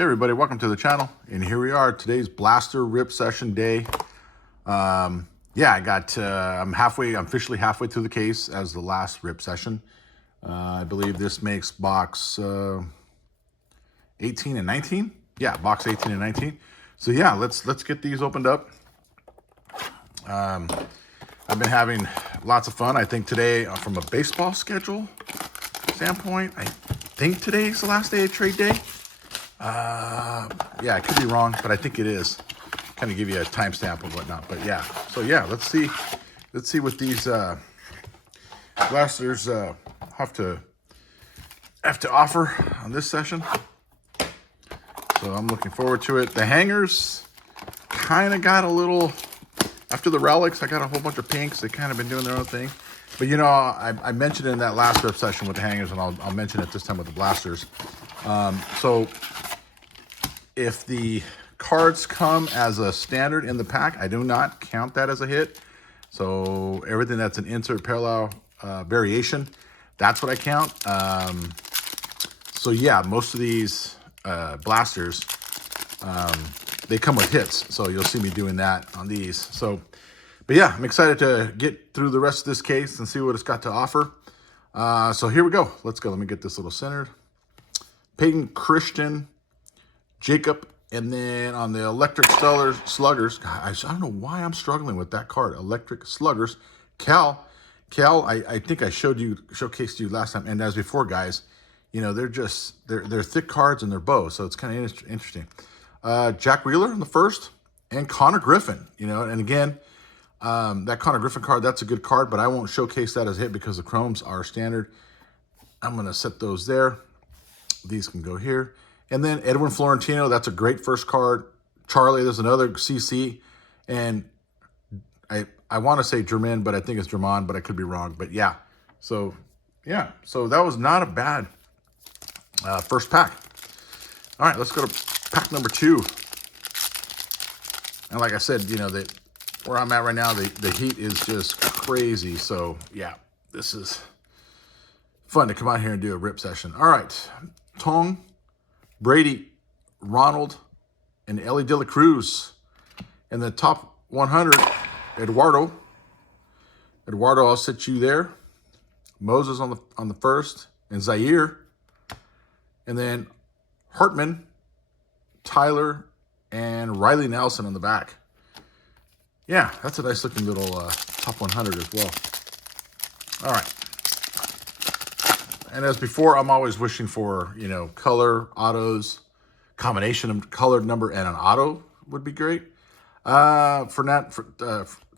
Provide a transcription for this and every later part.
Hey everybody, welcome to the channel. And here we are, today's blaster rip session day. I'm officially halfway through the case as the last rip session. I believe this makes box 18 and 19. Yeah, box 18 and 19. So yeah, let's get these opened up. I've been having lots of fun. I think today, from a baseball schedule standpoint, I think today's the last day of trade day. Yeah, I could be wrong, but I think it is. Kind of give you a timestamp and whatnot. But yeah, so yeah, let's see what these blasters have to offer on this session. So I'm looking forward to it. The hangers kind of got a little, after the relics, I got a whole bunch of pinks. They kind of been doing their own thing. But you know, I mentioned it in that last rip session with the hangers, and I'll mention it this time with the blasters. So if the cards come as a standard in the pack, I do not count that as a hit. So everything that's an insert parallel variation, that's what I count. So yeah, most of these blasters, they come with hits. So you'll see me doing that on these. So, but yeah, I'm excited to get through the rest of this case and see what it's got to offer. So here we go. Let's go. Let me get this little centered. Peyton, Christian, Jacob, and then on the Electric Sluggers, gosh, I don't know why I'm struggling with that card. Electric Sluggers, Cal, I think I showcased you last time, and as before, guys, you know, they're thick cards and they're bow, so it's kind of interesting. Jack Wheeler in the first, and Connor Griffin, you know, and again, that Connor Griffin card, that's a good card, but I won't showcase that as a hit because the chromes are standard. I'm going to set those there. These can go here. And then Edwin Florentino, that's a great first card. Charlie, there's another CC. And I want to say German, but I think it's German, but I could be wrong. But yeah, so that was not a bad first pack. All right, let's go to pack number 2. And like I said, you know, where I'm at right now, the heat is just crazy. So yeah, this is fun to come out here and do a rip session. All right, Tong, Brady, Ronald, and Ellie De La Cruz. And the top 100, Eduardo. Eduardo, I'll set you there. Moses on the first, and Zaire. And then Hartman, Tyler, and Riley Nelson on the back. Yeah, that's a nice looking little top 100 as well. All right. And as before, I'm always wishing for, you know, color, autos, combination of colored number and an auto would be great. For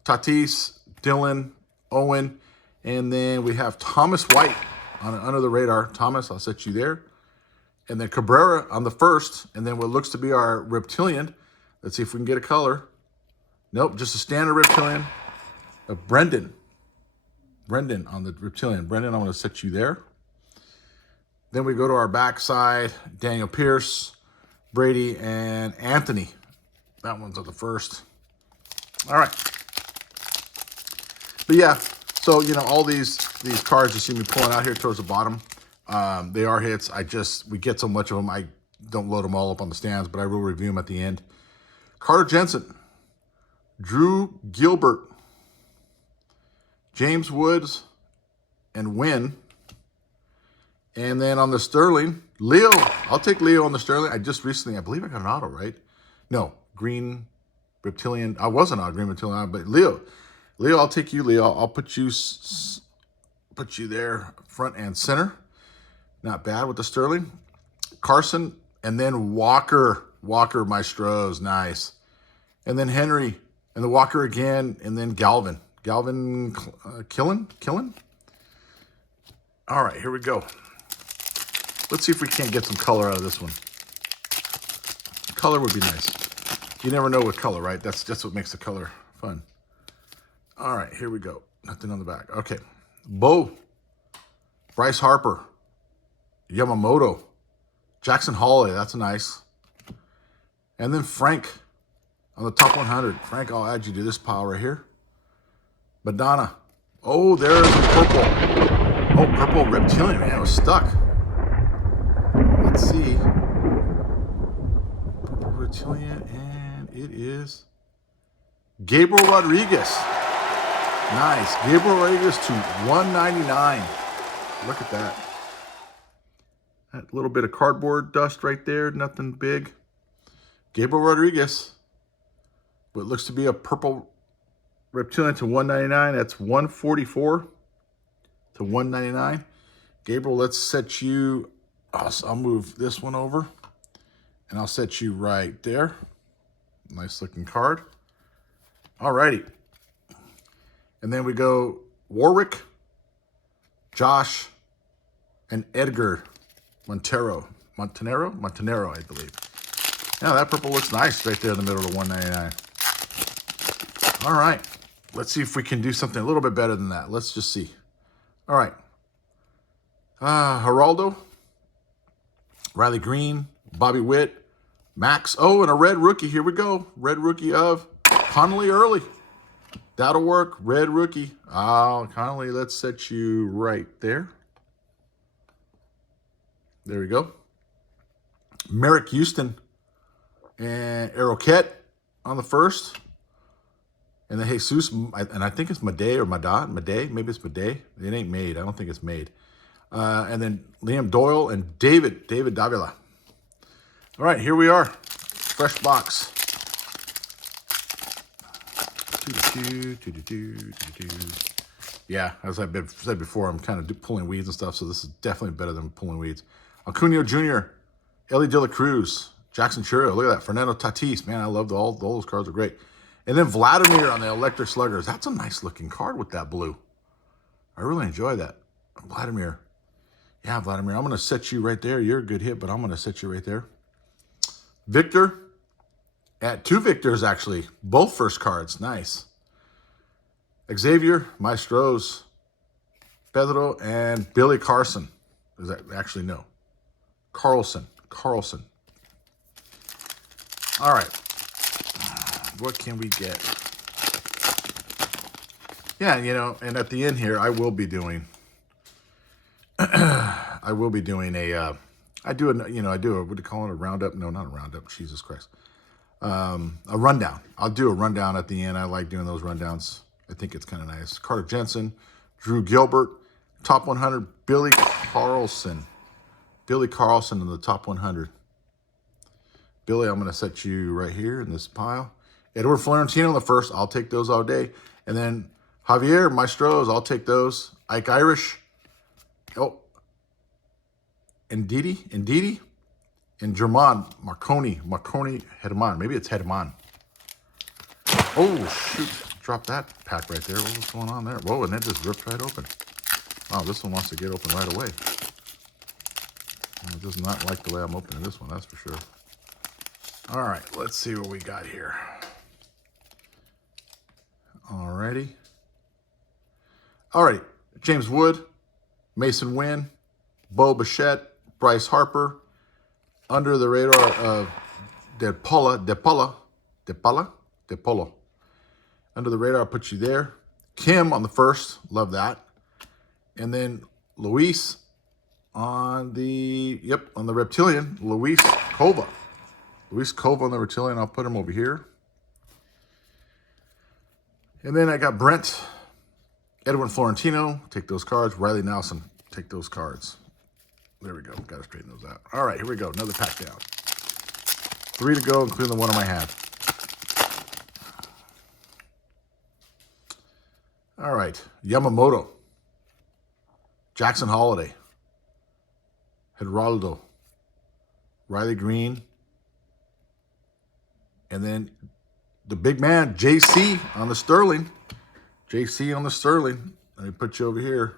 Tatis, Dylan, Owen, and then we have Thomas White on Under the Radar. Thomas, I'll set you there. And then Cabrera on the first, and then what looks to be our Reptilian. Let's see if we can get a color. Nope, just a standard Reptilian. Brendan on the Reptilian. Brendan, I'm going to set you there. Then we go to our backside, Daniel Pierce, Brady, and Anthony. That one's at the first. All right. But yeah, so, you know, all these cards you see me pulling out here towards the bottom, they are hits. We get so much of them, I don't load them all up on the stands, but I will review them at the end. Carter Jensen, Drew Gilbert, James Woods, and Wynn. And then on the Sterling, Leo. I'll take Leo on the Sterling. I believe I got an auto, right? No, green Reptilian. I wasn't on green Reptilian, but Leo, I'll take you, Leo. I'll put you there, front and center. Not bad with the Sterling. Carson, and then Walker Maestros, nice. And then Henry, and the Walker again, and then Galvin Killen. All right, here we go. Let's see if we can't get some color out of this one. Color would be nice. You never know with color, right? That's just what makes the color fun. All right, here we go. Nothing on the back. Okay. Bo, Bryce Harper, Yamamoto, Jackson Holiday. That's nice. And then Frank on the top 100. Frank, I'll add you to this pile right here. Madonna. Oh, there's the purple. Oh, purple Reptilian. Man, I was stuck. Let's see. Reptilian, and it is Gabriel Rodriguez. Nice. Gabriel Rodriguez to 199. Look at that. That little bit of cardboard dust right there. Nothing big. Gabriel Rodriguez. What looks to be a purple Reptilian to 199. That's 144 to 199. Gabriel, let's set you. I'll move this one over. And I'll set you right there. Nice looking card. Alrighty. And then we go Warwick, Josh, and Edgar Montenero, I believe. Yeah, that purple looks nice right there in the middle of 199. All right. Let's see if we can do something a little bit better than that. Let's just see. All right. Geraldo, Riley Green, Bobby Witt, Max. Oh, and a red rookie. Here we go. Red rookie of Connolly Early. That'll work. Red rookie. Connolly, let's set you right there. There we go. Merrick Houston and Aroquette on the first. And then Jesus, and I think it's Madej or Madej. Maybe it's Madej. It ain't made. I don't think it's made. And then Liam Doyle and David Davila. All right, here we are. Fresh box. Yeah, as I've said before, I'm kind of pulling weeds and stuff, so this is definitely better than pulling weeds. Acuna Jr., Ellie De La Cruz, Jackson Churro. Look at that. Fernando Tatis. Man, I loved all those cards are great. And then Vladimir on the Electric Sluggers. That's a nice looking card with that blue. I really enjoy that. Vladimir. Yeah, Vladimir, I'm going to set you right there. You're a good hit, but I'm going to set you right there. Victor. At 2 Victors, actually. Both first cards. Nice. Xavier, Maestros, Pedro, and Billy Carson. Is that actually no? Carlson. All right. What can we get? Yeah, you know, and at the end here, I will be doing a, what do you call it, a roundup? No, not a roundup. Jesus Christ. A rundown. I'll do a rundown at the end. I like doing those rundowns. I think it's kind of nice. Carter Jensen, Drew Gilbert, top 100, Billy Carlson. Billy Carlson in the top 100. Billy, I'm going to set you right here in this pile. Edward Florentino in the first. I'll take those all day. And then Javier Maestros, I'll take those. Ike Irish. Oh. Ndidi. And German Marconi Hedman. Maybe it's Hedman. Oh, shoot. Drop that pack right there. What was going on there? Whoa, and that just ripped right open. Wow, this one wants to get open right away. It does not like the way I'm opening this one, that's for sure. All right, let's see what we got here. Alrighty. James Wood, Mason Wynn, Bo Bichette, Bryce Harper. Under the radar of DePolo. Under the radar, I'll put you there. Kim on the first, love that. And then Luis on the Reptilian, Luis Cova. Luis Cova on the Reptilian, I'll put him over here. And then I got Brent, Edwin Florentino, take those cards. Riley Nelson, take those cards. There we go, got to straighten those out. All right, here we go, another pack down. 3 to go, including the one in my hand. All right, Yamamoto, Jackson Holiday, Geraldo, Riley Green, and then the big man, JC on the Sterling. JC on the Sterling. Let me put you over here.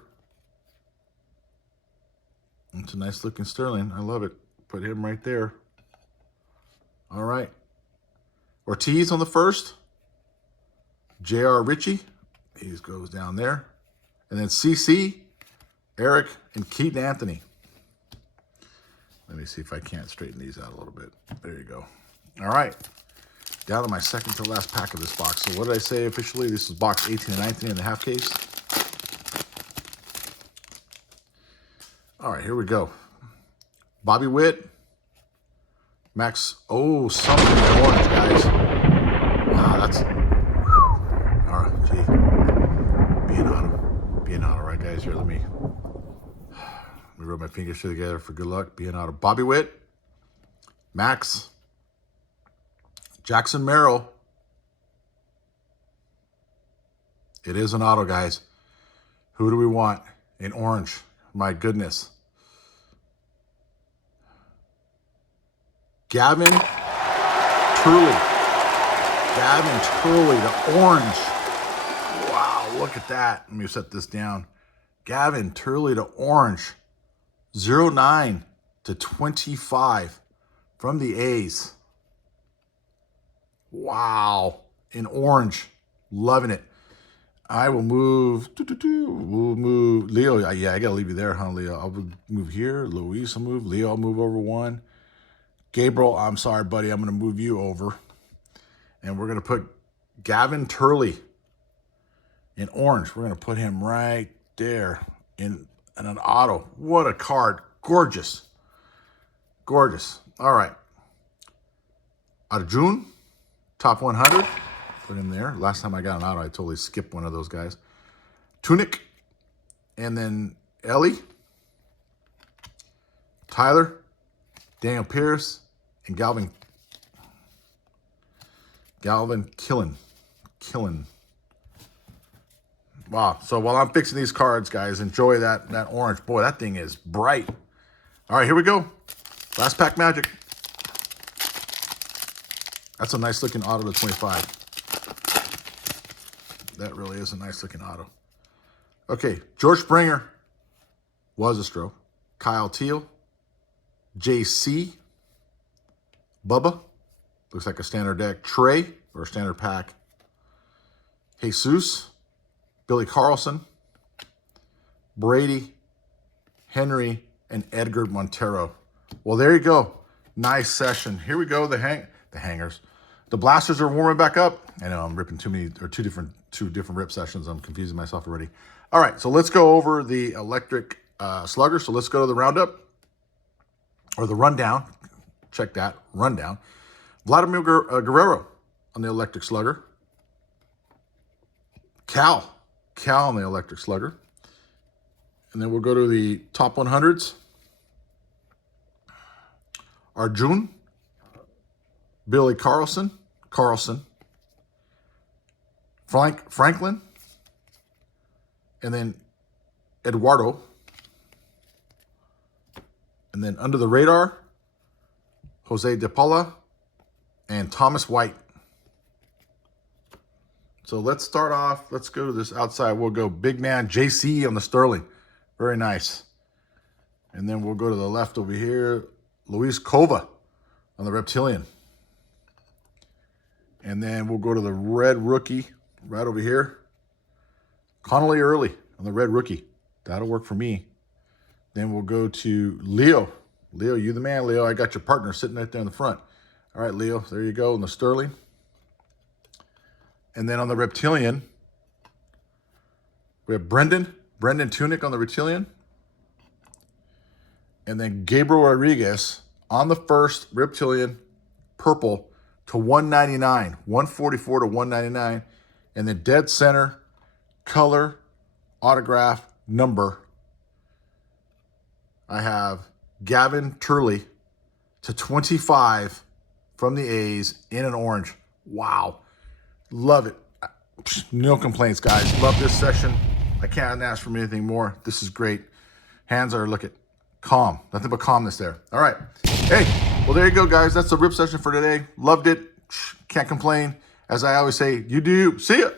It's a nice looking Sterling. I love it. Put him right there. All right. Ortiz on the first. J.R. Ritchie. He just goes down there. And then CC, Eric, and Keaton Anthony. Let me see if I can't straighten these out a little bit. There you go. All right. Down to my second to last pack of this box. So what did I say officially? This is box 18 and 19 in the half case. All right, here we go. Bobby Witt, Max, oh, something in orange, guys. Wow, that's, all right, gee. Be an auto, right, guys? Here, let me rub my fingers together for good luck. Be an auto. Bobby Witt, Max, Jackson Merrill. It is an auto, guys. Who do we want in orange? My goodness. Gavin Turley. Gavin Turley, the orange. Wow, look at that. Let me set this down. Gavin Turley, the orange. 09/25 from the A's. Wow, in orange. Loving it. I will move. We'll move. Leo, yeah, I got to leave you there, huh, Leo? I'll move here. Luis will move. Leo, I'll move over one. Gabriel, I'm sorry, buddy. I'm going to move you over. And we're going to put Gavin Turley in orange. We're going to put him right there in an auto. What a card. Gorgeous. Gorgeous. All right. Arjun, top 100. Put him there. Last time I got an auto, I totally skipped one of those guys. Tunic. And then Ellie. Tyler. Daniel Pierce. And Galvin Killen. Wow. So while I'm fixing these cards, guys, enjoy that orange. Boy, that thing is bright. All right, here we go. Last pack magic. That's a nice looking auto to 25. That really is a nice looking auto. Okay, George Springer was a stroke. Kyle Teal. JC. Bubba. Looks like a standard deck. Trey, or a standard pack. Jesus. Billy Carlson. Brady. Henry. And Edgar Montero. Well, there you go. Nice session. Here we go. The hangers. The blasters are warming back up. I know I'm ripping two different rip sessions. I'm confusing myself already. All right, so let's go over the electric slugger. So let's go to the roundup or the rundown. Check that rundown. Vladimir Guerrero on the electric slugger. Cal on the electric slugger. And then we'll go to the top 100s. Arjun. Billy Carlson. Franklin. And then Eduardo. And then under the radar, Jose De Paula and Thomas White. So let's start off. Let's go to this outside. We'll go big man JC on the Sterling. Very nice. And then we'll go to the left over here. Luis Cova on the Reptilian. And then we'll go to the red rookie right over here. Connolly Early on the red rookie. That'll work for me. Then we'll go to Leo. Leo, you the man, Leo. I got your partner sitting right there in the front. All right, Leo, there you go on the Sterling. And then on the Reptilian, we have Brendan Tunic on the Reptilian. And then Gabriel Rodriguez on the first Reptilian, purple to 199, 144 to 199. And then dead center, color, autograph, number. I have Gavin Turley to 25 from the A's in an orange. Wow. Love it. No complaints, guys. Love this session. I can't ask for anything more. This is great. Hands are, look at, calm. Nothing but calmness there. All right. Hey, well, there you go, guys. That's the rip session for today. Loved it. Can't complain. As I always say, you do. See ya.